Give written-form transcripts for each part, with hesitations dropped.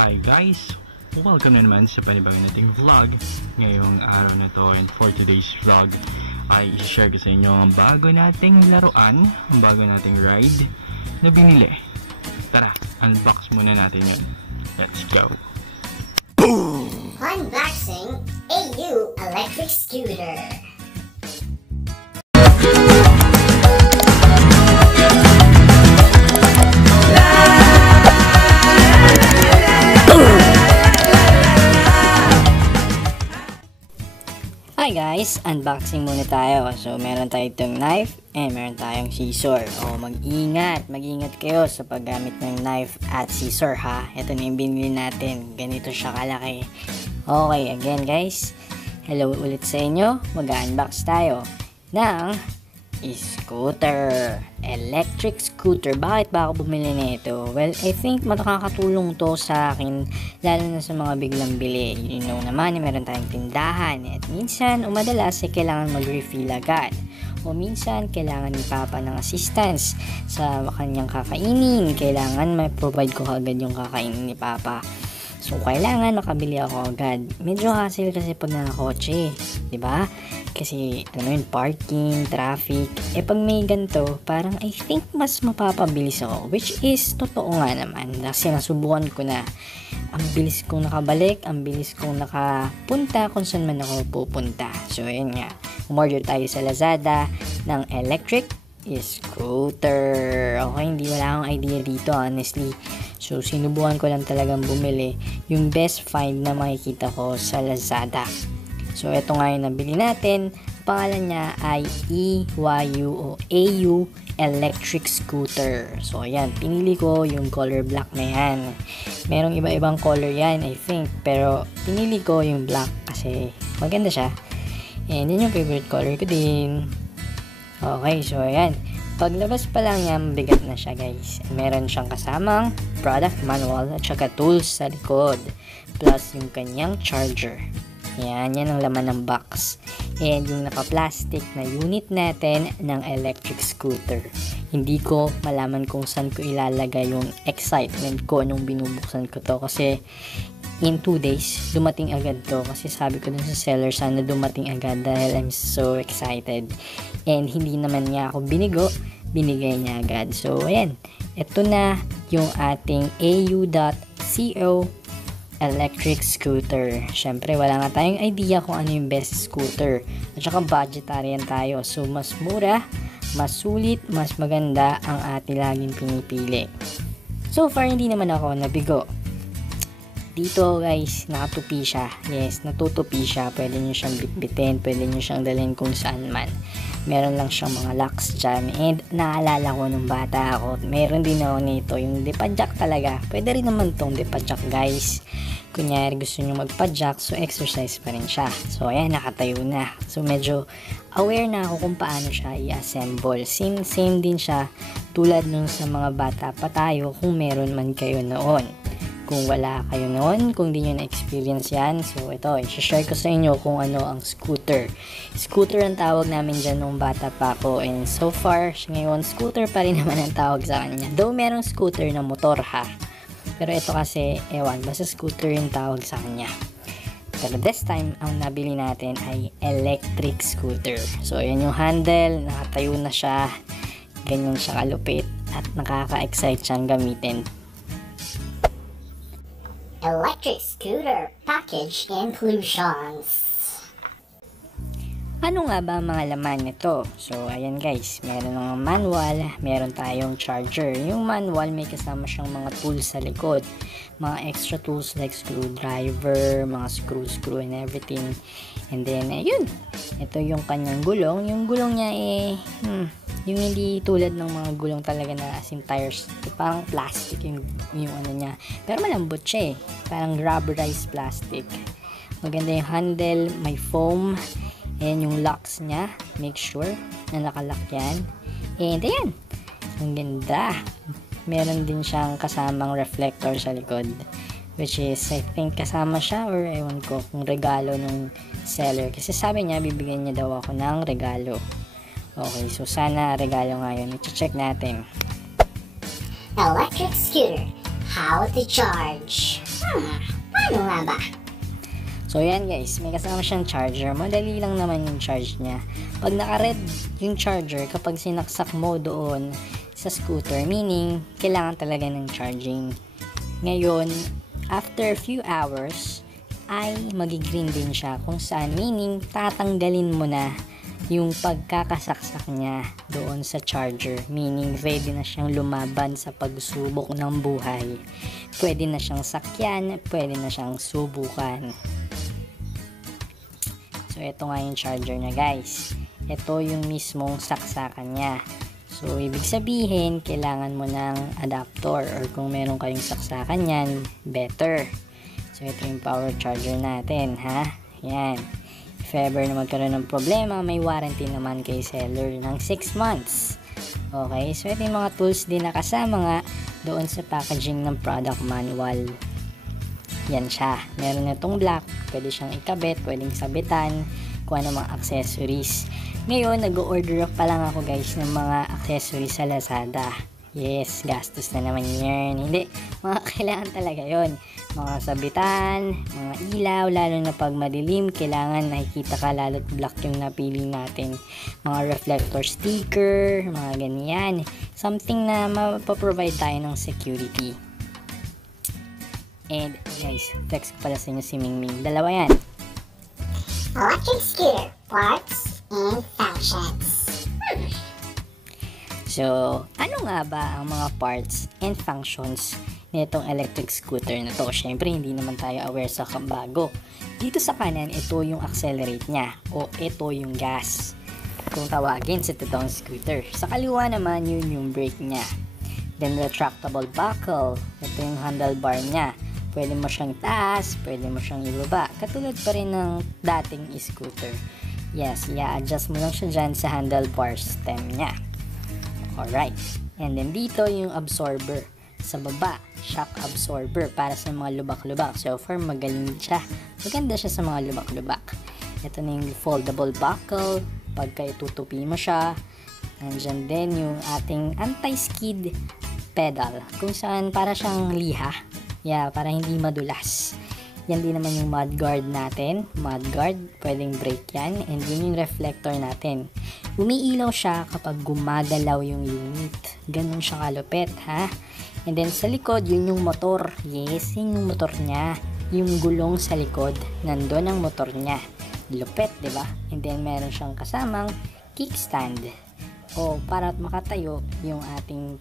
Hi guys! Welcome na naman sa panibagong nating vlog ngayong araw na to, and for today's vlog ay i-share ko sa inyo ang bago nating laruan, ang bago nating ride na binili. Tara, unbox muna natin yun. Let's go! Boom! Unboxing EYU electric scooter. Hi guys! Unboxing muna tayo. So meron tayo itong knife and meron tayong scissor. Mag-ingat kayo sa paggamit ng knife at scissor ha. Ito na yung binili natin. Ganito siya kalaki. Okay, again guys, hello ulit sa inyo. Mag-unbox tayo ng scooter, electric scooter. Bakit ba ako bumili nito? Well, I think makakatulong to sa akin, lalo na sa mga biglang bili. You know naman, meron tayong tindahan at minsan o madalas ay kailangan mag-refill agad, o minsan kailangan ni Papa ng assistance sa kanyang kakainin. Kailangan ma-provide ko agad yung kakainin ni Papa. So, kailangan makabili ako agad. Medyo hassle kasi pag nakakotse, diba? Kasi, parking, traffic. Pag may ganito, parang I think mas mapapabilis ako. Which is, totoo nga naman. Kasi nasubukan ko na. Ang bilis kong nakabalik, ang bilis kong nakapunta kung saan man ako pupunta. So, ayun nga. Umorder tayo sa Lazada ng electric scooter. Okay, wala akong idea dito, honestly. So, sinubukan ko lang talagang bumili yung best find na makikita ko sa Lazada. So, ito nga yung nabili natin. Pangalan niya ay EYU o EYU electric scooter. So, ayan. Pinili ko yung color black na yan. Merong iba-ibang color yan, I think. Pero, pinili ko yung black kasi maganda siya. And yun yung favorite color ko din. Okay, so ayan. Paglabas pa lang yan, bigat na siya guys. Meron siyang kasamang product manual at saka tools sa likod. Plus yung kanyang charger. Yan ang laman ng box. And yung naka-plastic na unit natin ng electric scooter. Hindi ko malaman kung saan ko ilalagay yung excitement ko nung binubuksan ko to. Kasi in 2 days, dumating agad to. Kasi sabi ko dun sa seller, sana dumating agad dahil I'm so excited. And hindi naman niya ako binigay niya agad. So, ayan. Ito na yung ating AU.CO electric scooter. Syempre, wala nga tayong idea kung ano yung best scooter. At saka budgetarian tayo. So, mas mura, mas sulit, mas maganda ang ating laging pinipili. So far, hindi naman ako nabigo. Dito guys, nakatupi siya. Yes, natutupi siya. Pwede nyo siyang bitbitin, pwede nyo siyang dalhin kung saan man. Meron lang siyang mga locks dyan. And naalala ko nung bata ako, meron din ako nito, yung depadjak talaga. Pwede rin naman tong depadjak guys. Kunyari gusto nyo magpadjak, so exercise pa rin siya. So ayan, nakatayo na. So medyo aware na ako kung paano siya i-assemble. Same din siya tulad nung sa mga bata pa tayo kung meron man kayo noon. Kung wala kayo noon, kung di nyo na-experience yan, so ito, i-share ko sa inyo kung ano ang scooter. Scooter ang tawag namin dyan nung bata pa ako, and so far, ngayon, scooter pa rin naman ang tawag sa kanya. Though merong scooter na motor ha, pero ito kasi, ewan, basta scooter yung tawag sa kanya. Pero this time, ang nabili natin ay electric scooter. So, yan yung handle, nakatayo na siya, ganyan siya kalupit, at nakaka-excite siyang gamitin. Electric scooter package inclusions. Ano nga ba ang mga laman nito? So, ayan guys, meron ng manual, meron tayong charger. Yung manual, may kasama siyang mga tools sa likod. Mga extra tools like screwdriver, mga screw and everything. And then, ayun. Ito yung kanyang gulong. Yung gulong niya yung hindi tulad ng mga gulong talaga na as in tires. Parang plastic yung ano niya. Pero malambot siya eh. Parang rubberized plastic. Maganda yung handle, may foam. Ayan yung locks niya. Make sure na nakalock yan. And ayan. Ang ganda. Meron din siyang kasamang reflector sa likod. Which is, I think kasama siya or ewan ko kung regalo ng seller. Kasi sabi niya, bibigyan niya daw ako ng regalo. Okay, so sana regalo nga yun. I-check natin. Electric scooter, how to charge. Paano nga ba? So yan guys, may kasama siyang charger. Madali lang naman yung charge niya. Pag naka-red yung charger, kapag sinaksak mo doon sa scooter, meaning kailangan talaga ng charging. Ngayon, after few hours, ay magi-green din siya, kung saan meaning tatanggalin mo na yung pagkakasaksak niya doon sa charger, meaning ready na siyang lumaban sa pagsubok ng buhay. Pwede na siyang sakyan, pwede na siyang subukan. So ito nga yung charger niya guys. Ito yung mismong saksakan niya. So ibig sabihin, kailangan mo ng adapter, or kung meron kayong saksakan yan, better. So ito yung power charger natin, ha? Yan. If ever na magkaroon ng problema, may warranty naman kay seller ng 6 months. Okay, so ito yung mga tools din na kasama nga doon sa packaging ng product manual. Yan siya. Meron na itong black, pwede siyang ikabit, pwedeng sabitan, kung ano mga accessories. Ngayon, nag-order pa lang ako guys ng mga accessories sa Lazada. Yes, gastos na naman yan. Hindi, mga kailangan talaga yon. Mga sabitan, mga ilaw, lalo na pag madilim, kailangan nakikita ka lalo't black yung napili natin. Mga reflector sticker, mga ganyan. Something na mapaprovide tayo ng security. And guys, text ko pala sa inyo si Mingming. Dalawa yan. Electric scooter parts and functions. So, ano nga ba ang mga parts and functions nitong electric scooter na to? Syempre, hindi naman tayo aware sa bago. Dito sa kanan, ito yung accelerate niya, o ito yung gas, kung tawagin sa totoong scooter. Sa kaliwa naman, yun yung brake niya. Then, retractable buckle. Ito yung handlebar niya. Pwede mo siyang taas, pwede mo siyang ibaba. Katulad pa rin ng dating scooter. Yes, i-adjust mo lang siya dyan sa handlebar stem niya. Alright. And then dito yung absorber. Sa baba, shock absorber para sa mga lubak-lubak. So far, magaling siya. Maganda siya sa mga lubak-lubak. Ito na yung foldable buckle. Pagka itutupi mo siya. Nandyan din yung ating anti-skid pedal. Kung saan para siyang liha. Yeah, para hindi madulas. Yan din naman yung mudguard natin. Mudguard, pwedeng brake yan. And yun yung reflector natin. Umiilaw siya kapag gumagalaw yung unit. Ganun siya kalupit, ha? And then sa likod, yun yung motor. Yes, yun yung motor niya. Yung gulong sa likod, nandun ang motor niya. Lupit, diba? And then meron siyang kasamang kickstand. O para makatayo yung ating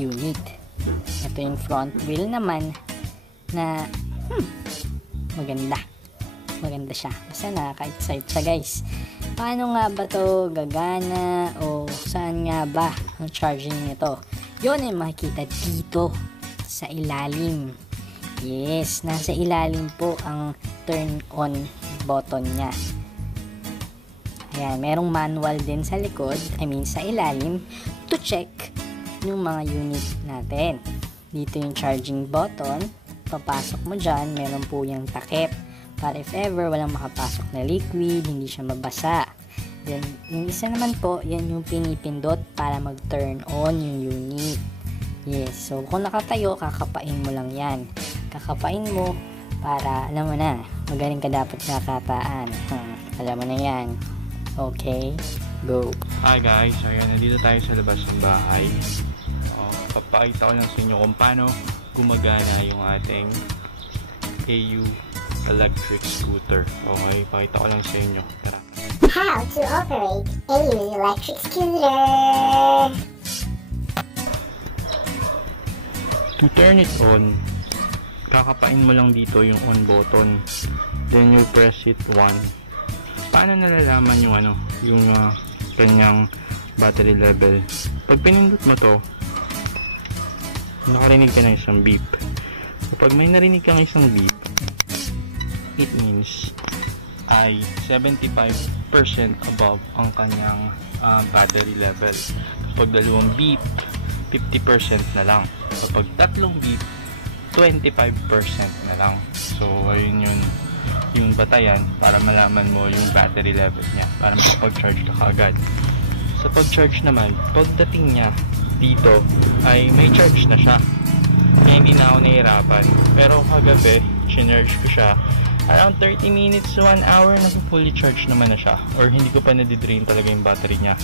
unit. Ito yung front wheel naman na maganda siya. Basta nakaka-excite siya guys. Paano nga ba to gagana, o saan nga ba ang charging nito? Yun ay makikita dito sa ilalim. Yes, nasa ilalim po ang turn on button niya. Ayan, merong manual din sa likod, sa ilalim, to check yung mga unit natin. Dito yung charging button. Papasok mo dyan, meron po yung takip para if ever walang makapasok na liquid, hindi siya mabasa. Then yung isa naman po, yan yung pinipindot para mag-turn on yung unit. Yes, so kung nakatayo, kakapain mo lang yan. Kakapain mo para, alam mo na, magaling ka dapat nakataan. Alam mo na yan. Okay, go. Hi guys, ayan, nandito tayo sa labas ng bahay. Papakita ko lang sa inyo kung paano gumagana yung ating EYU electric scooter. Okay, pakita ko lang sa inyo. Tara. How to operate EYU electric scooter. To turn it on, kakapain mo lang dito yung on button. Then you press it 1. Paano nalalaman yung kanyang battery level? Pag pinindot mo to, nakarinig ka ng isang beep. Kapag may narinig kang isang beep, it means ay 75% above ang kanyang battery level. Kapag dalawang beep, 50% na lang. Kapag tatlong beep, 25% na lang. So ayun yung batayan para malaman mo yung battery level niya, para makapag-charge ka kaagad. Sa pag-charge naman, pagdating niya dito ay may charge na siya. kaya hindi na ako nahihirapan. Pero kagabi, chinerge ko siya. Around 30 minutes to 1 hour, fully charge naman na siya. Or hindi ko pa nadidrain talaga yung battery niya.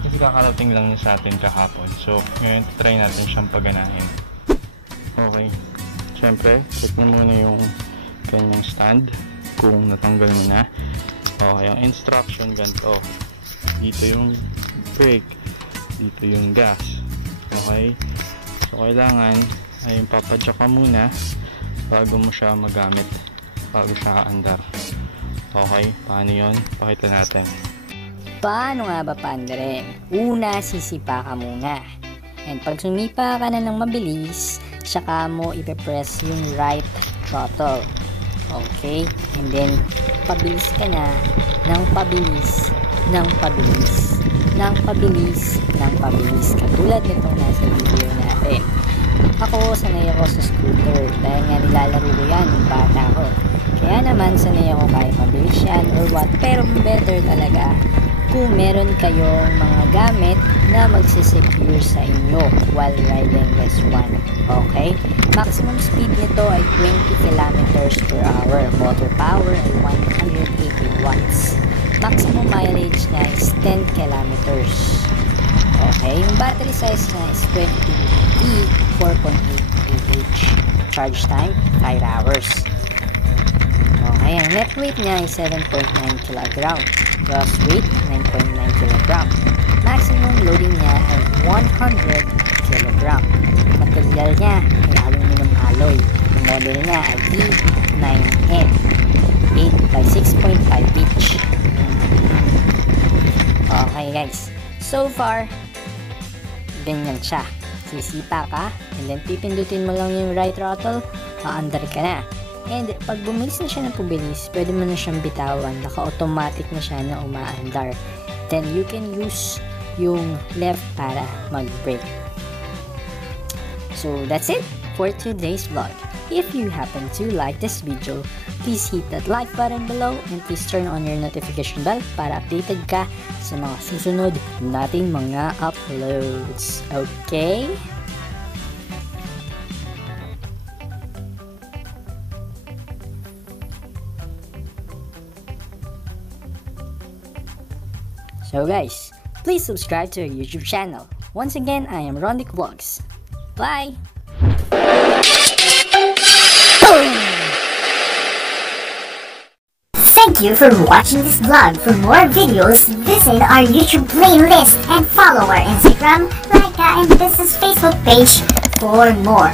Kasi kakarating lang niya sa atin kahapon. So, ngayon, try natin siyang paganahin. Okay. Siyempre, check na muna yung kanyang stand. Kung natanggal mo na. Okay, ang instruction ganito. Dito yung brake. Dito yung gas. Okay. So, kailangan ay papadyak ka muna bago mo siya magamit. Bago siya andar. Okay, paano yun? Pakita natin. Paano nga ba paandarin? Una, sisipa ka muna. And pag sumipa ka na ng mabilis, saka mo ipe-press yung right throttle. Okay? And then, pabilis ka na ng pabilis, ng pabilis, ng pabilis, ng pabilis. Katulad nitong nasa video natin. Ako, sanay ako sa scooter dahil nga nilalaro ko yan yung bata ko. Kaya naman, sanay ako kahit mabilis yan or what. Pero better talaga kung meron kayong mga gamit na magsisecure sa inyo while riding this one. Okay? Maximum speed nito ay 20 kilometers per hour. Motor power ay 180 watts. Maximum mileage na is 10 kilometers. Okay? Yung battery size na is 20V 4.8 Ah. Charge time 5 hours. Okay, ang net weight niya ay 7.9 kg. Gross weight 9.9 kg. Maximum loading niya ay 100 kg. Material niya ay aluminum alloy. Ang model niya ay E9N 8x6.5 inch. Okay guys, so far ganyan siya. Sisipa ka and then pipindutin mo lang yung right throttle, aandar ka na. And pag bumilis na siya ng pubilis, pwede mo na siyang bitawan. Naka-automatic na siya na umaandar. Then you can use yung left para mag-brake. So that's it for today's vlog. If you happen to like this video, please hit that like button below and please turn on your notification bell para updated ka sa mga susunod nating mga uploads. Okay? So guys, please subscribe to our YouTube channel. Once again, I am Rondick Vlogs. Bye! Thank you for watching this vlog. For more videos, visit our YouTube playlist and follow our Instagram, Lyka, and business Facebook page for more.